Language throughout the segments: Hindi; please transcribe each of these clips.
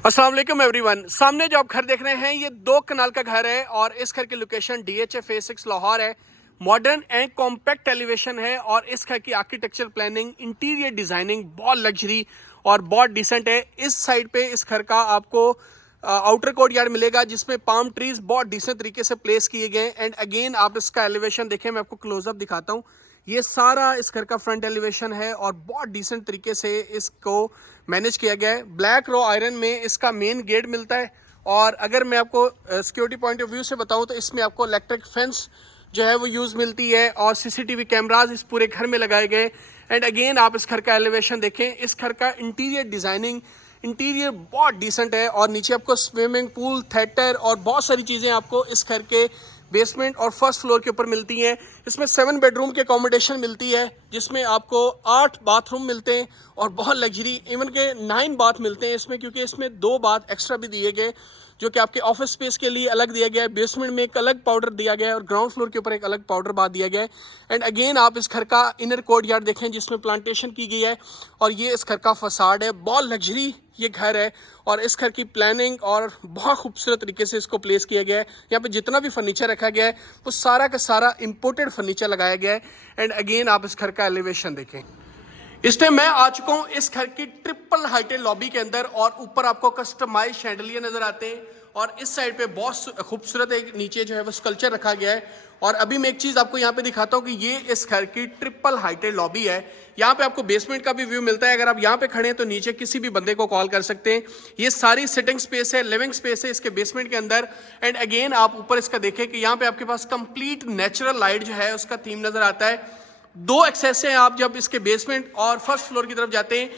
अस्सलाम वालेकुम एवरीवन। सामने जो आप घर देख रहे हैं ये 2 कनाल का घर है और इस घर की लोकेशन DHA फेज 6 लाहौर है। मॉडर्न एंड कॉम्पैक्ट एलिवेशन है और इस घर की आर्किटेक्चर प्लानिंग, इंटीरियर डिजाइनिंग बहुत लग्जरी और बहुत डिसेंट है। इस साइड पे इस घर का आपको आउटर कोर्ट यार्ड मिलेगा जिसमें पाम ट्रीज बहुत डिसेंट तरीके से प्लेस किए गए। एंड अगेन आप इसका एलिवेशन देखें, मैं आपको क्लोजअप दिखाता हूँ। ये सारा इस घर का फ्रंट एलिवेशन है और बहुत डिसेंट तरीके से इसको मैनेज किया गया है। ब्लैक रो आयरन में इसका मेन गेट मिलता है और अगर मैं आपको सिक्योरिटी पॉइंट ऑफ व्यू से बताऊं तो इसमें आपको इलेक्ट्रिक फेंस जो है वो यूज़ मिलती है और CCTV कैमराज इस पूरे घर में लगाए गए। एंड अगेन आप इस घर का एलिवेशन देखें, इस घर का इंटीरियर डिज़ाइनिंग, इंटीरियर बहुत डिसेंट है और नीचे आपको स्विमिंग पूल, थिएटर और बहुत सारी चीज़ें आपको इस घर के बेसमेंट और फर्स्ट फ्लोर के ऊपर मिलती हैं। इसमें 7 बेडरूम की अकोमोडेशन मिलती है जिसमें आपको 8 बाथरूम मिलते हैं और बहुत लग्जरी, इवन के 9 बाथ मिलते हैं इसमें, क्योंकि इसमें 2 बाथ एक्स्ट्रा भी दिए गए जो कि आपके ऑफिस स्पेस के लिए अलग दिया गया है। बेसमेंट में एक अलग पाउडर दिया गया है और ग्राउंड फ्लोर के ऊपर एक अलग पाउडर बाथ दिया गया है। एंड अगेन आप इस घर का इनर कोर्ट यार्ड देखें जिसमें प्लांटेशन की गई है और ये इस घर का फसाड है। बहुत लग्जरी ये घर है और इस घर की प्लानिंग और बहुत खूबसूरत तरीके से इसको प्लेस किया गया है। यहाँ पे जितना भी फर्नीचर रखा गया है वो सारा का सारा इंपोर्टेड फर्नीचर लगाया गया है। एंड अगेन आप इस घर का एलिवेशन देखें। इस टाइम मैं आ चुका हूँ इस घर की ट्रिपल हाइटेड लॉबी के अंदर और ऊपर आपको कस्टमाइज शैंडलियर नजर आते हैं और इस साइड पे बहुत खूबसूरत एक नीचे जो है वो स्कल्पचर रखा गया है। और अभी मैं एक चीज आपको यहाँ पे दिखाता हूँ कि ये इस घर की ट्रिपल हाइटेड लॉबी है। यहाँ पे आपको बेसमेंट का भी व्यू मिलता है। अगर आप यहाँ पे खड़े हैं तो नीचे किसी भी बंदे को कॉल कर सकते हैं। ये सारी सिटिंग स्पेस है, लिविंग स्पेस है इसके बेसमेंट के अंदर। एंड अगेन आप ऊपर इसका देखें कि यहाँ पे आपके पास कंप्लीट नेचुरल लाइट जो है उसका थीम नजर आता है। 2 एक्सेस हैं आप जब इसके बेसमेंट और फर्स्ट फ्लोर की तरफ जाते हैं।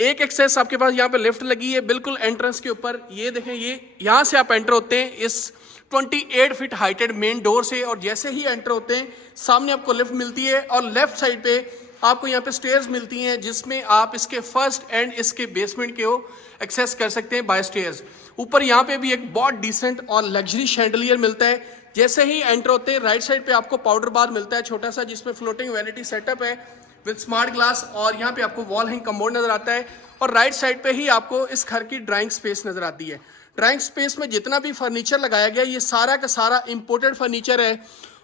एक एक्सेस आपके पास यहाँ पे लिफ्ट लगी है बिल्कुल एंट्रेंस के ऊपर। ये देखें, ये यहाँ से आप एंटर होते हैं इस 28 फीट हाइटेड मेन डोर से और जैसे ही एंटर होते हैं सामने आपको लिफ्ट मिलती है और लेफ्ट साइड पे आपको यहाँ पे स्टेयर्स मिलती हैं जिसमें आप इसके फर्स्ट एंड इसके बेसमेंट के एक्सेस कर सकते हैं बाय स्टेयर्स। ऊपर यहाँ पे भी एक बहुत डिसेंट और लग्जरी शैंडलियर मिलता है। जैसे ही एंटर होते हैं राइट साइड पे आपको पाउडर बार मिलता है छोटा सा जिसमें फ्लोटिंग वैनिटी सेटअप है विद स्मार्ट ग्लास और यहाँ पे आपको वॉल हैंग कमोड नजर आता है। और राइट साइड पे ही आपको इस घर की ड्राइंग स्पेस नजर आती है। ड्राइंग स्पेस में जितना भी फर्नीचर लगाया गया ये सारा का सारा इंपोर्टेड फर्नीचर है।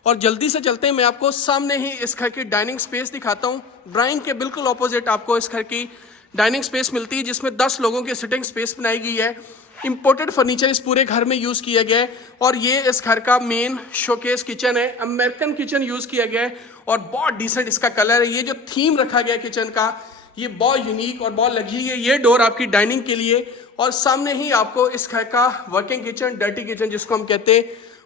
और जल्दी से चलते हैं, मैं आपको सामने ही इस घर की डाइनिंग स्पेस दिखाता हूँ। ड्राइंग के बिल्कुल ऑपोजिट आपको इस घर की डाइनिंग स्पेस मिलती है जिसमें 10 लोगों की सिटिंग स्पेस बनाई गई है। इंपोर्टेड फर्नीचर इस पूरे घर में यूज किया गया है और ये इस घर का मेन शोकेस किचन है। अमेरिकन किचन यूज किया गया है और बहुत डिसेंट इसका कलर है। ये जो थीम रखा गया है किचन का ये बहुत यूनिक और बहुत लग्जरी है। ये डोर आपकी डाइनिंग के लिए और सामने ही आपको इस घर का वर्किंग किचन, डर्टी किचन जिसको हम कहते हैं,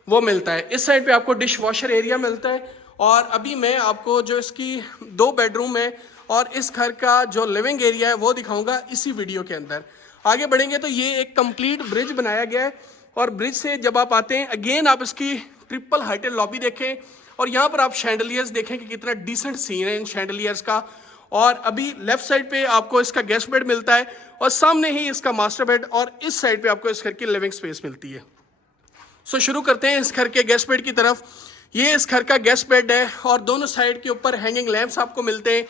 वो मिलता है। इस साइड पे आपको डिश वॉशर एरिया मिलता है। और अभी मैं आपको जो इसकी 2 बेडरूम है और इस घर का जो लिविंग एरिया है वो दिखाऊंगा इसी वीडियो के अंदर। आगे बढ़ेंगे तो ये एक कंप्लीट ब्रिज बनाया गया है और ब्रिज से जब आप आते हैं अगेन आप इसकी ट्रिपल हाइटेड लॉबी देखें और यहाँ पर आप शैंडलियर्स देखें कि कितना डिसेंट सीन है इन शैंडलियर्स का। और अभी लेफ्ट साइड पे आपको इसका गेस्ट बेड मिलता है और सामने ही इसका मास्टर बेड और इस साइड पे आपको इस घर की लिविंग स्पेस मिलती है। सो शुरू करते हैं इस घर के गेस्ट बेड की तरफ। ये इस घर का गेस्ट बेड है और दोनों साइड के ऊपर हैंगिंग लैंप्स आपको मिलते हैं।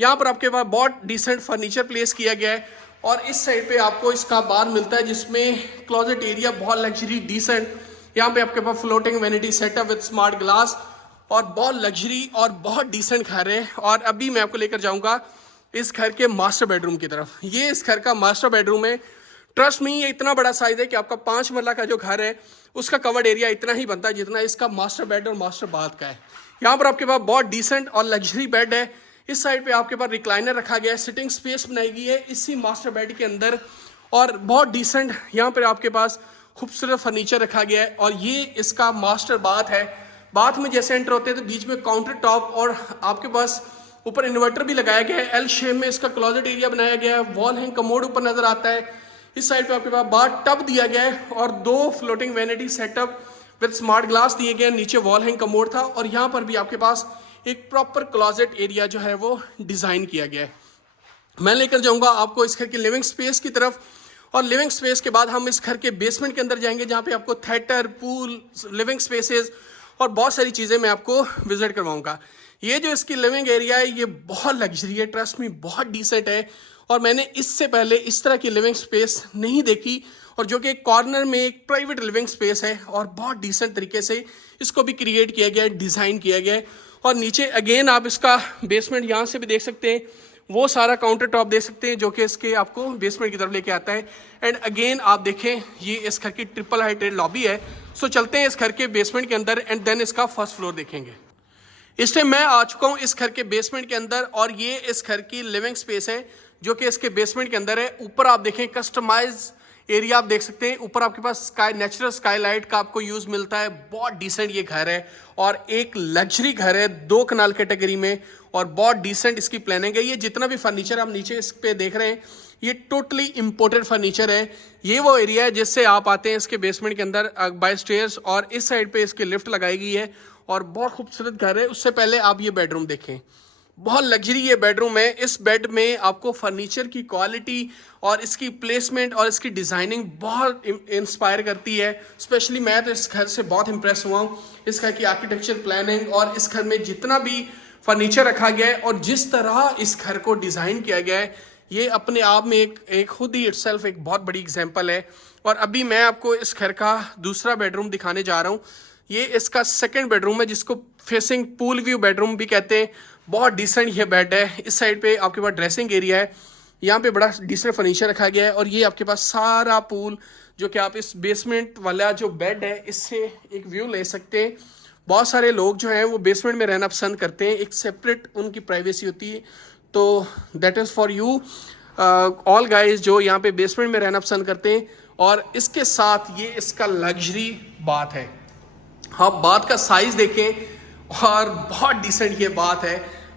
यहाँ पर आपके पास बहुत डिसेंट फर्नीचर प्लेस किया गया है और इस साइड पे आपको इसका बार मिलता है जिसमें क्लोजेट एरिया बहुत लग्जरी डिसेंट। यहाँ पे आपके पास floating vanity setup with smart glass और बहुत लग्जरी और बहुत डिसेंट घर है। और अभी मैं आपको लेकर जाऊंगा इस घर के मास्टर बेडरूम की तरफ। ये इस घर का मास्टर बेडरूम है। ट्रस्ट में ये इतना बड़ा साइज है कि आपका 5 मरला का जो घर है उसका कवर्ड एरिया इतना ही बनता है जितना इसका मास्टर बेड और मास्टर बाथ का है। यहाँ पर आपके पास बहुत डिसेंट और लग्जरी बेड है। इस साइड पे आपके पास रिक्लाइनर रखा गया है, सिटिंग स्पेस बनाई गई है इसी मास्टर बेड के अंदर और बहुत डिसेंट यहाँ पर आपके पास खूबसूरत फर्नीचर रखा गया है। और ये इसका मास्टर बाथ है। बाथ में जैसे एंटर होते हैं तो बीच में काउंटर टॉप और आपके पास ऊपर इन्वर्टर भी लगाया गया है। एल शेप में इसका क्लोजेट एरिया बनाया गया है। वॉल हैंग कमोड ऊपर नजर आता है। इस साइड पे आपके पास बाथ टब दिया गया है और 2 floating vanity setup with smart glass दिए गए। नीचे वॉल हैंग कमोड था और यहाँ पर भी आपके पास एक प्रॉपर क्लोजेट एरिया जो है वो डिजाइन किया गया है। मैं लेकर जाऊंगा आपको इस घर की लिविंग स्पेस की तरफ और लिविंग स्पेस के बाद हम इस घर के बेसमेंट के अंदर जाएंगे जहाँ पे आपको थिएटर, पूल, लिविंग स्पेसेस और बहुत सारी चीज़ें मैं आपको विजिट करवाऊंगा। ये जो इसकी लिविंग एरिया है ये बहुत लग्जरी है, ट्रस्ट में बहुत डिसेंट है और मैंने इससे पहले इस तरह की लिविंग स्पेस नहीं देखी, और जो कि एक कॉर्नर में एक प्राइवेट लिविंग स्पेस है और बहुत डिसेंट तरीके से इसको भी क्रिएट किया गया है, डिज़ाइन किया गया है। और नीचे अगेन आप इसका बेसमेंट यहाँ से भी देख सकते हैं, वो सारा काउंटर टॉप देख सकते हैं जो कि इसके आपको बेसमेंट की तरफ लेके आता है। एंड अगेन आप देखें ये इस घर की ट्रिपल हाइटेड लॉबी है। सो चलते हैं इस घर के बेसमेंट के अंदर एंड देन इसका फर्स्ट फ्लोर देखेंगे। इस टाइम मैं आ चुका हूँ इस घर के बेसमेंट के अंदर, और ये इस घर की लिविंग स्पेस है जो कि इसके बेसमेंट के अंदर है। ऊपर आप देखें कस्टमाइज एरिया आप देख सकते हैं, ऊपर आपके पास स्काई नेचुरल स्काईलाइट का आपको यूज मिलता है। बहुत डिसेंट ये घर है और एक लग्जरी घर है 2 कनाल कैटेगरी में, और बहुत डिसेंट इसकी प्लानिंग है। ये जितना भी फर्नीचर आप नीचे इस पे देख रहे हैं ये टोटली इंपोर्टेड फर्नीचर है। ये वो एरिया है जिससे आप आते हैं इसके बेसमेंट के अंदर बाय स्टेयर्स, और इस साइड पे इसकी लिफ्ट लगाई गई है और बहुत खूबसूरत घर है। उससे पहले आप ये बेडरूम देखें, बहुत लग्जरी ये बेडरूम है। इस बेड में आपको फर्नीचर की क्वालिटी और इसकी प्लेसमेंट और इसकी डिजाइनिंग बहुत इंस्पायर करती है। स्पेशली मैं तो इस घर से बहुत इंप्रेस हुआ हूँ, इस घर की आर्किटेक्चर प्लानिंग और इस घर में जितना भी फर्नीचर रखा गया है और जिस तरह इस घर को डिजाइन किया गया है, ये अपने आप में एक खुद ही इटसेल्फ एक बहुत बड़ी एग्जाम्पल है। और अभी मैं आपको इस घर का दूसरा बेडरूम दिखाने जा रहा हूँ। ये इसका सेकंड बेडरूम है जिसको फेसिंग पूल व्यू बेडरूम भी कहते हैं। बहुत डिसेंट ये बेड है। इस साइड पे आपके पास ड्रेसिंग एरिया है, यहाँ पे बड़ा डिसेंट फर्नीचर रखा गया है, और ये आपके पास सारा पूल जो कि आप इस बेसमेंट वाला जो बेड है इससे एक व्यू ले सकते हैं। बहुत सारे लोग जो हैं वो बेसमेंट में रहना पसंद करते हैं, एक सेपरेट उनकी प्राइवेसी होती है। तो that is for you all guys जो यहाँ पे बेसमेंट में रहना पसंद करते हैं। और इसके साथ ये इसका लग्जरी बात है। हाँ, बात का साइज देखें और बहुत डिसेंट ये बात है,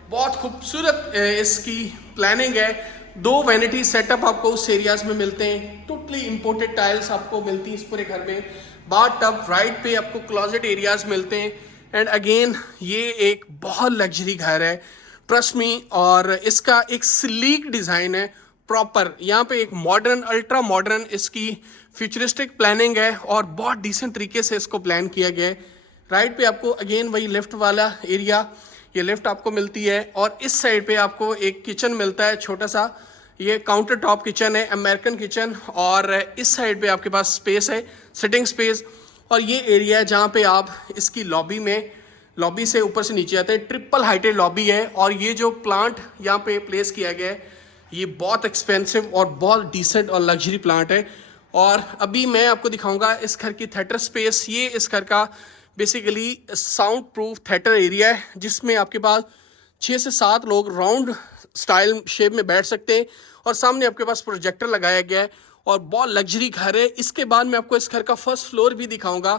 बहुत खूबसूरत इसकी प्लानिंग है। 2 वैनिटी सेटअप आपको उस एरियाज में मिलते हैं, टोटली इंपोर्टेड टाइल्स आपको मिलती है इस पूरे घर में। बाथ टब राइट पे आपको क्लोजेट एरियाज मिलते हैं। एंड अगेन ये एक बहुत लग्जरी घर है, ट्रस्ट मी। और इसका एक स्लीक डिज़ाइन है प्रॉपर, यहाँ पे एक मॉडर्न अल्ट्रा मॉडर्न इसकी फ्यूचरिस्टिक प्लानिंग है और बहुत डिसेंट तरीके से इसको प्लान किया गया है। राइट पे आपको अगेन वही लिफ्ट वाला एरिया, ये लिफ्ट आपको मिलती है, और इस साइड पे आपको एक किचन मिलता है छोटा सा। ये काउंटर टॉप किचन है, अमेरिकन किचन, और इस साइड पे आपके पास स्पेस है, सिटिंग स्पेस। और ये एरिया है जहाँ पे आप इसकी लॉबी से ऊपर से नीचे आते हैं। ट्रिपल हाइटेड लॉबी है, और ये जो प्लांट यहाँ पे प्लेस किया गया है ये बहुत एक्सपेंसिव और बहुत डिसेंट और लग्जरी प्लांट है। और अभी मैं आपको दिखाऊंगा इस घर की थिएटर स्पेस। ये इस घर का basically sound proof theatre area है जिसमें आपके पास 6 से 7 लोग राउंड स्टाइल शेप में बैठ सकते हैं, और सामने आपके पास प्रोजेक्टर लगाया गया है और बहुत लग्जरी घर है। इसके बाद मैं आपको इस घर का फर्स्ट फ्लोर भी दिखाऊंगा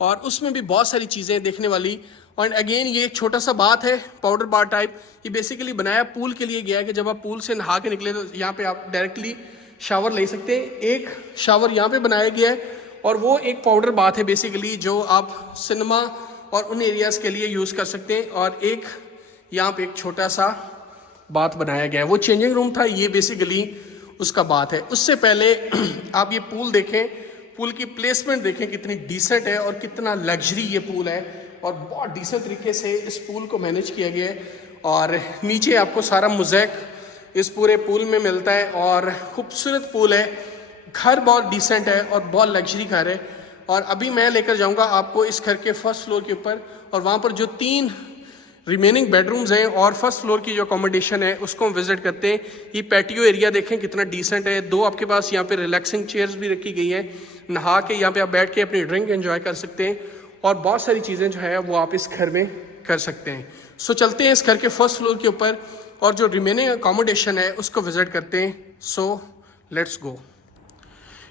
और उसमें भी बहुत सारी चीज़ें देखने वाली। और अगेन ये एक छोटा सा बात है, पाउडर बार टाइप। ये बेसिकली बनाया पूल के लिए गया है कि जब आप पूल से नहा के निकले तो यहाँ पे आप डायरेक्टली शावर ले सकते हैं। एक शावर यहाँ पे बनाया गया है, और वो एक पाउडर बाथ है बेसिकली जो आप सिनेमा और उन एरियाज़ के लिए यूज़ कर सकते हैं। और एक यहाँ पे एक छोटा सा बाथ बनाया गया है, वो चेंजिंग रूम था, ये बेसिकली उसका बात है। उससे पहले आप ये पूल देखें, पूल की प्लेसमेंट देखें कितनी डिसेंट है और कितना लग्जरी ये पूल है, और बहुत डिसेंट तरीके से इस पूल को मैनेज किया गया है। और नीचे आपको सारा मोज़ेक इस पूरे पूल में मिलता है, और खूबसूरत पूल है। घर बहुत डिसेंट है और बहुत लग्जरी घर है। और अभी मैं लेकर जाऊंगा आपको इस घर के फर्स्ट फ्लोर के ऊपर, और वहाँ पर जो 3 रिमेनिंग बेडरूम्स हैं और फर्स्ट फ्लोर की जो अकोमोडेशन है उसको हम विजिट करते हैं। ये पैटियो एरिया देखें कितना डिसेंट है। 2 आपके पास यहाँ पे रिलैक्सिंग चेयर्स भी रखी गई हैं, नहा के यहाँ पे आप बैठ के अपनी ड्रिंक एंजॉय कर सकते हैं, और बहुत सारी चीज़ें जो है वो आप इस घर में कर सकते हैं। सो चलते हैं इस घर के फर्स्ट फ्लोर के ऊपर और जो रिमेनिंग अकोमोडेशन है उसको विजिट करते हैं। So let's go.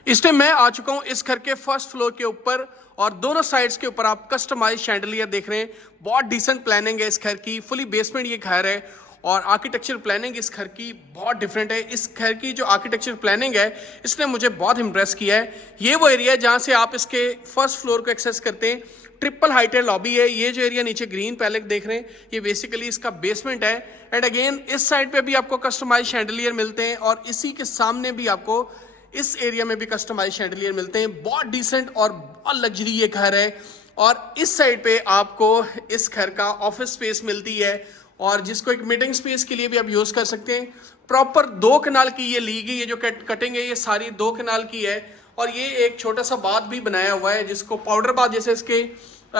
इस टाइम मैं आ चुका हूँ इस घर के फर्स्ट फ्लोर के ऊपर, और दोनों साइड्स के ऊपर आप कस्टमाइज शैंडलियर देख रहे हैं। बहुत डिसेंट प्लानिंग है इस घर की, फुली बेसमेंट ये घर है, और आर्किटेक्चर प्लानिंग इस घर की बहुत डिफरेंट है। इस घर की जो आर्किटेक्चर प्लानिंग है इसने मुझे बहुत इंप्रेस किया है। ये वो एरिया है जहाँ से आप इसके फर्स्ट फ्लोर को एक्सेस करते हैं। ट्रिपल हाइटेड लॉबी है। ये जो एरिया नीचे ग्रीन पैलेट देख रहे हैं ये बेसिकली इसका बेसमेंट है। एंड अगेन इस साइड पे भी आपको कस्टमाइज शैंडलियर मिलते हैं, और इसी के सामने भी आपको इस एरिया में भी कस्टमाइज शैंडलियर मिलते हैं। बहुत डिसेंट और बहुत लग्जरी ये घर है। और इस साइड पे आपको इस घर का ऑफिस स्पेस मिलती है, और जिसको एक मीटिंग स्पेस के लिए भी आप यूज़ कर सकते हैं। प्रॉपर 2 कनाल की ये ली गई है, जो कटिंग है ये सारी 2 कनाल की है। और ये एक छोटा सा बाथ भी बनाया हुआ है, जिसको पाउडर बाथ जैसे इसके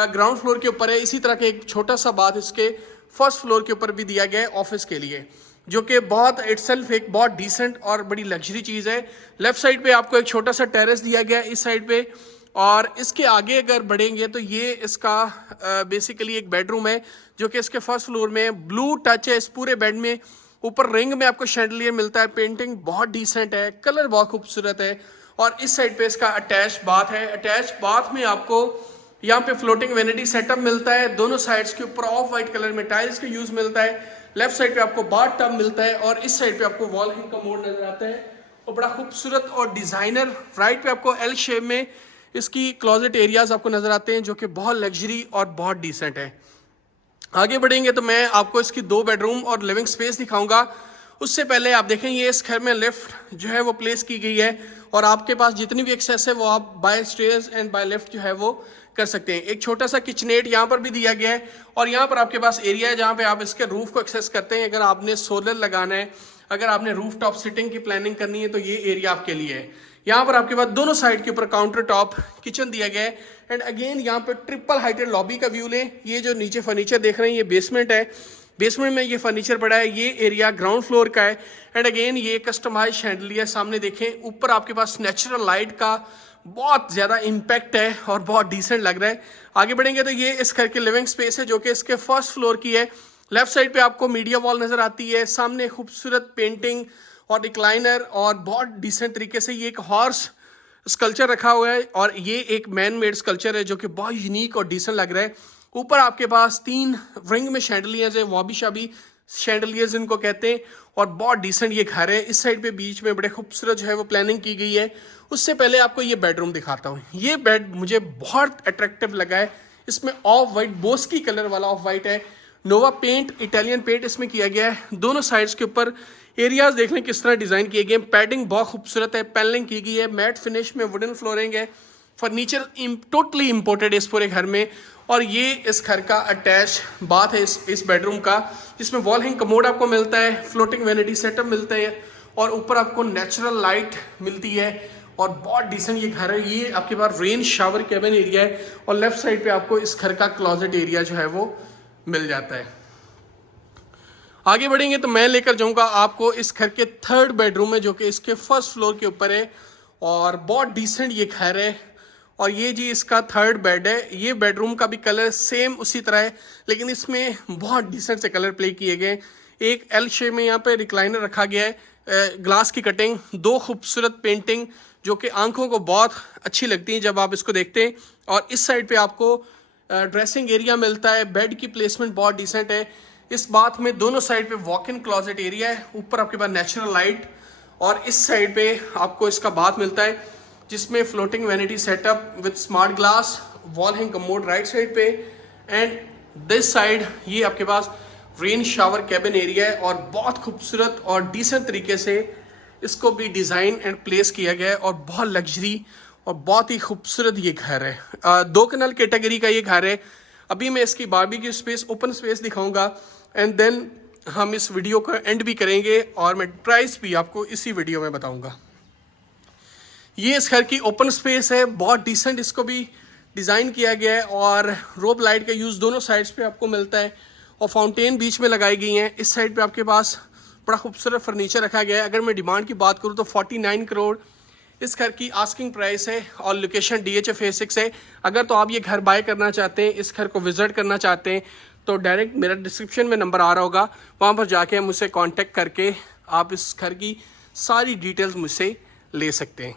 ग्राउंड फ्लोर के ऊपर है, इसी तरह का एक छोटा सा बाथ इसके फर्स्ट फ्लोर के ऊपर भी दिया गया है ऑफिस के लिए, जो कि बहुत इटसेल्फ एक बहुत डिसेंट और बड़ी लग्जरी चीज़ है। लेफ्ट साइड पे आपको एक छोटा सा टेरेस दिया गया है इस साइड पे, और इसके आगे अगर बढ़ेंगे तो ये इसका बेसिकली एक बेडरूम है, जो कि इसके फर्स्ट फ्लोर में ब्लू टच है इस पूरे बेड में। ऊपर रिंग में आपको शैंडलियर मिलता है, पेंटिंग बहुत डिसेंट है, कलर बहुत खूबसूरत है। और इस साइड पे इसका अटैच बाथ है। अटैच बाथ में आपको यहाँ पे फ्लोटिंग वेनिटी सेटअप मिलता है, दोनों साइड्स के ऊपर ऑफ वाइट कलर में टाइल्स का यूज मिलता है। लेफ्ट साइड पे आपको बाथ टब मिलता है और इस साइड पे आपको वॉल हैंग कमोड नजर आता है और बड़ा खूबसूरत और डिजाइनर। राइट पे आपको एल शेप में इसकी क्लोजेट एरियाज आपको नजर आते हैं, जो कि बहुत लग्जरी और बहुत डिसेंट है। आगे बढ़ेंगे तो मैं आपको इसकी 2 बेडरूम और लिविंग स्पेस दिखाऊंगा। उससे पहले आप देखें ये इस घर में लिफ्ट जो है वो प्लेस की गई है, और आपके पास जितनी भी एक्सेस है वो आप by stairs and by lift जो है वो कर सकते हैं। एक छोटा सा किचनेट यहाँ पर भी दिया गया है, और यहाँ पर आपके पास एरिया है जहाँ पे आप इसके रूफ को एक्सेस करते हैं। अगर आपने सोलर लगाना है, अगर आपने रूफ टॉप सिटिंग की प्लानिंग करनी है, तो ये एरिया आपके लिए है। यहाँ पर आपके पास दोनों साइड के ऊपर काउंटर टॉप किचन दिया गया है। एंड अगेन यहाँ पर ट्रिपल हाइटेड लॉबी का व्यू लें। ये जो नीचे फर्नीचर देख रहे हैं ये बेसमेंट है, बेसमेंट में ये फर्नीचर पड़ा है। ये एरिया ग्राउंड फ्लोर का है। एंड अगेन ये कस्टमाइज शैंडलियर सामने देखें, ऊपर आपके पास नेचुरल लाइट का बहुत ज़्यादा इम्पैक्ट है और बहुत डिसेंट लग रहा है। आगे बढ़ेंगे तो ये इस घर की लिविंग स्पेस है, जो कि इसके फर्स्ट फ्लोर की है। लेफ्ट साइड पे आपको मीडिया वॉल नजर आती है, सामने खूबसूरत पेंटिंग और रिक्लाइनर, और बहुत डिसेंट तरीके से ये एक हॉर्स स्कल्पचर रखा हुआ है, और ये एक मैन मेड स्कल्पचर है जो कि बहुत यूनिक और डिसेंट लग रहा है। ऊपर आपके पास 3 रिंग में शैंडलियर्स है, वाबी शाबी शैंडलियर्स इनको कहते हैं, और बहुत डिसेंट ये घर है। इस साइड पे बीच में बड़े खूबसूरत जो है वो प्लानिंग की गई है। उससे पहले आपको ये बेडरूम दिखाता हूँ। ये बेड मुझे बहुत अट्रैक्टिव लगा है। इसमें ऑफ वाइट बोस्की कलर वाला ऑफ वाइट है, नोवा पेंट इटालियन पेंट इसमें किया गया है। दोनों साइड्स के ऊपर एरियाज देख लें किस तरह डिजाइन किए गए। पैडिंग बहुत खूबसूरत है, पैनलिंग की गई है, मैट फिनिश में वुडन फ्लोरिंग है। फर्नीचर टोटली इम्पोर्टेड है इस पूरे घर में। और ये इस घर का अटैच बाथ है इस बेडरूम का, जिसमें वॉल हैंग कमोड आपको मिलता है, फ्लोटिंग वैनिटी सेटअप मिलता है, और ऊपर आपको नेचुरल लाइट मिलती है, और बहुत डिसेंट ये घर है। ये आपके पास रेन शावर कैबिन एरिया है, और लेफ्ट साइड पे आपको इस घर का क्लोजेट एरिया जो है वो मिल जाता है। आगे बढ़ेंगे तो मैं लेकर जाऊंगा आपको इस घर के 3rd बेडरूम में, जो कि इसके फर्स्ट फ्लोर के ऊपर है, और बहुत डिसेंट ये घर है। और ये जी इसका 3rd बेड है। ये बेडरूम का भी कलर सेम उसी तरह है, लेकिन इसमें बहुत डिसेंट से कलर प्ले किए गए। एक एल शेप में यहाँ पे रिक्लाइनर रखा गया है, ग्लास की कटिंग, 2 खूबसूरत पेंटिंग जो कि आंखों को बहुत अच्छी लगती हैं जब आप इसको देखते हैं। और इस साइड पे आपको ड्रेसिंग एरिया मिलता है, बेड की प्लेसमेंट बहुत डिसेंट है। इस बाथ में दोनों साइड पे वॉक इन क्लोजेट एरिया है, ऊपर आपके पास नेचुरल लाइट, और इस साइड पे आपको इसका बाथ मिलता है, जिसमें floating vanity setup with smart glass, wall hang commode right side पे, एंड दिस साइड ये आपके पास रेन शावर कैबिन एरिया है। और बहुत खूबसूरत और डिसेंट तरीके से इसको भी डिज़ाइन एंड प्लेस किया गया है, और बहुत लग्जरी और बहुत ही खूबसूरत ये घर है। 2 कनाल कैटेगरी का ये घर है। अभी मैं इसकी बारबेक्यू स्पेस, ओपन स्पेस दिखाऊंगा, एंड देन हम इस वीडियो का एंड भी करेंगे, और मैं प्राइस भी आपको इसी वीडियो में बताऊंगा। ये इस घर की ओपन स्पेस है, बहुत डिसेंट इसको भी डिज़ाइन किया गया है, और रोप लाइट का यूज़ दोनों साइड्स पे आपको मिलता है, और फाउंटेन बीच में लगाई गई हैं। इस साइड पे आपके पास बड़ा खूबसूरत फर्नीचर रखा गया है। अगर मैं डिमांड की बात करूँ तो 49 करोड़ इस घर की आस्किंग प्राइस है, और लोकेशन DHA Phase 6 है। अगर तो आप ये घर बाय करना चाहते हैं, इस घर को विजिट करना चाहते हैं, तो डायरेक्ट मेरा डिस्क्रिप्शन में नंबर आ रहा होगा, वहाँ पर जाके मुझसे कांटेक्ट करके आप इस घर की सारी डिटेल्स मुझसे ले सकते हैं।